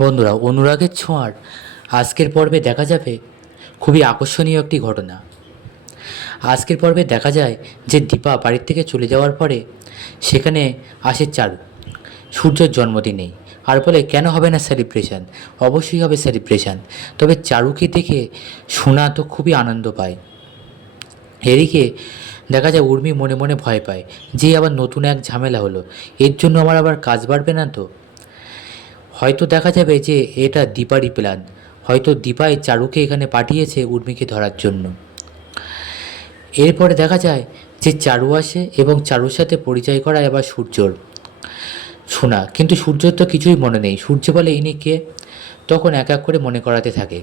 বন্ধুরা, অনুরাগের ছোঁয়ার আজকের পর্বে দেখা যাবে খুবই আকর্ষণীয় একটি ঘটনা। আজকের পর্বে দেখা যায় যে দীপা বাড়ির থেকে চলে যাওয়ার পরে সেখানে আসে চারু সূর্যর জন্মদিনে, আর বলে কেন হবে না সেলিব্রেশন, অবশ্যই হবে সেলিব্রেশন। তবে চারুকে দেখে সোনা তো খুবই আনন্দ পায়। এদিকে দেখা যায় উর্মি মনে মনে ভয় পায় যে আবার নতুন এক ঝামেলা হলো, এর জন্য আমার আবার কাজ বাড়বে না তো। হয়তো দেখা যাবে যে এটা দীপারই প্ল্যান, হয়তো দীপাই চারুকে এখানে পাঠিয়েছে উর্মিকে ধরার জন্য। এরপরে দেখা যায় যে চারু আসে এবং চারুর সাথে পরিচয় করায় আবার সূর্যর শোনা, কিন্তু সূর্যর তো কিছুই মনে নেই। সূর্য বলে ইনি কে, তখন এক এক করে মনে করাতে থাকে।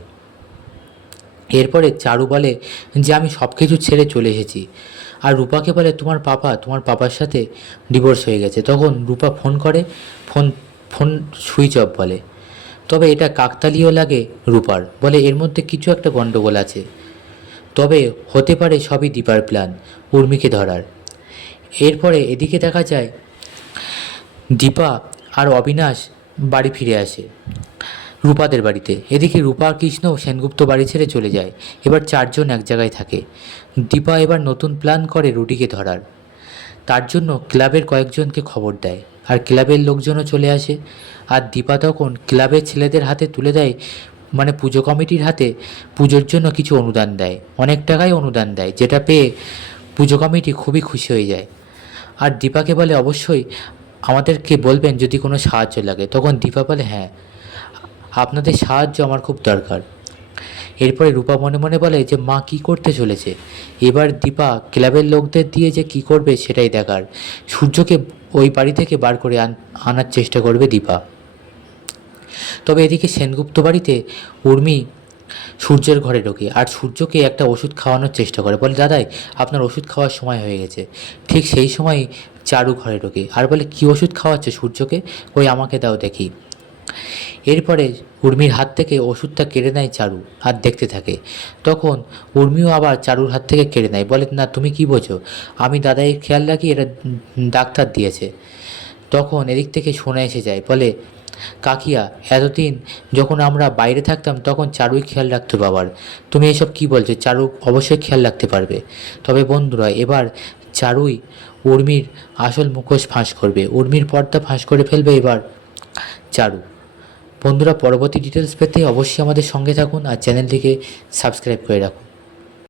এরপরে চারু বলে যে আমি সব কিছু ছেড়ে চলে এসেছি, আর রূপাকে বলে তোমার পাপার সাথে ডিভোর্স হয়ে গেছে। তখন রূপা ফোন করে, ফোন ফোন সুইচ অফ বলে। তবে এটা কাকতালীয় লাগে রূপার, বলে এর মধ্যে কিছু একটা গণ্ডগোল আছে। তবে হতে পারে সবই দীপার প্ল্যান উর্মিকে ধরার। এরপরে এদিকে দেখা যায় দীপা আর অবিনাশ বাড়ি ফিরে আসে রূপাদের বাড়িতে। এদিকে রূপা আর কৃষ্ণ সেনগুপ্ত বাড়ি ছেড়ে চলে যায়। এবার চারজন এক জায়গায় থাকে। দীপা এবার নতুন প্ল্যান করে রুটিকে ধরার। তার জন্য ক্লাবের কয়েকজনকে খবর দেয়, আর ক্লাবের লোকজনও চলে আসে। আর দীপা তখন ক্লাবের ছেলেদের হাতে তুলে দেয়, মানে পুজো কমিটির হাতে পুজোর জন্য কিছু অনুদান দেয়, অনেক টাকাই অনুদান দেয়, যেটা পেয়ে পুজো কমিটি খুবই খুশি হয়ে যায়। আর দীপাকে বলে অবশ্যই আমাদেরকে বলবেন যদি কোনো সাহায্য লাগে। তখন দীপা বলে হ্যাঁ, আপনাদের সাহায্য আমার খুব দরকার। এরপরে রূপা মনে মনে বলে যে মা কি করতে চলেছে। এবার দীপা ক্লাবের লোকদের দিয়ে যে কি করবে সেটাই দেখার। সূর্যকে ওই বাড়ি থেকে বার করে আনার চেষ্টা করবে দীপা। তবে এদিকে সেনগুপ্ত বাড়িতে উর্মি সূর্যের ঘরে ঢোকে আর সূর্যকে একটা ওষুধ খাওয়ানোর চেষ্টা করে, বলে দাদাই আপনার ওষুধ খাওয়ার সময় হয়ে গেছে। ঠিক সেই সময় চারু ঘরে ঢোকে আর বলে কি ওষুধ খাওয়াচ্ছে সূর্যকে, ওই আমাকে দাও দেখি। এরপরে উর্মির হাত থেকে ওষুধটা কেড়ে নেয় চারু আর দেখতে থাকে। তখন উর্মিও আবার চারুর হাত থেকে কেড়ে নেয়, বলে না তুমি কি বোঝো, আমি দাদাইয়ের খেয়াল রাখি, এটা ডাক্তার দিয়েছে। তখন এদিক থেকে শোনা এসে যায়, বলে কাকিয়া এতদিন যখন আমরা বাইরে থাকতাম তখন চারুই খেয়াল রাখতো বাবার, তুমি এসব কি বলছো, চারু অবশ্যই খেয়াল রাখতে পারবে। তবে বন্ধুরা, এবার চারুই উর্মির আসল মুখোশ ফাঁস করবে, উর্মির পর্দা ফাঁস করে ফেলবে এবার চারু। বন্ধুরা, পরবর্তী ডিটেলস পেতে অবশ্যই আমাদের সঙ্গে থাকুন আর চ্যানেলটিকে সাবস্ক্রাইব করে রাখুন।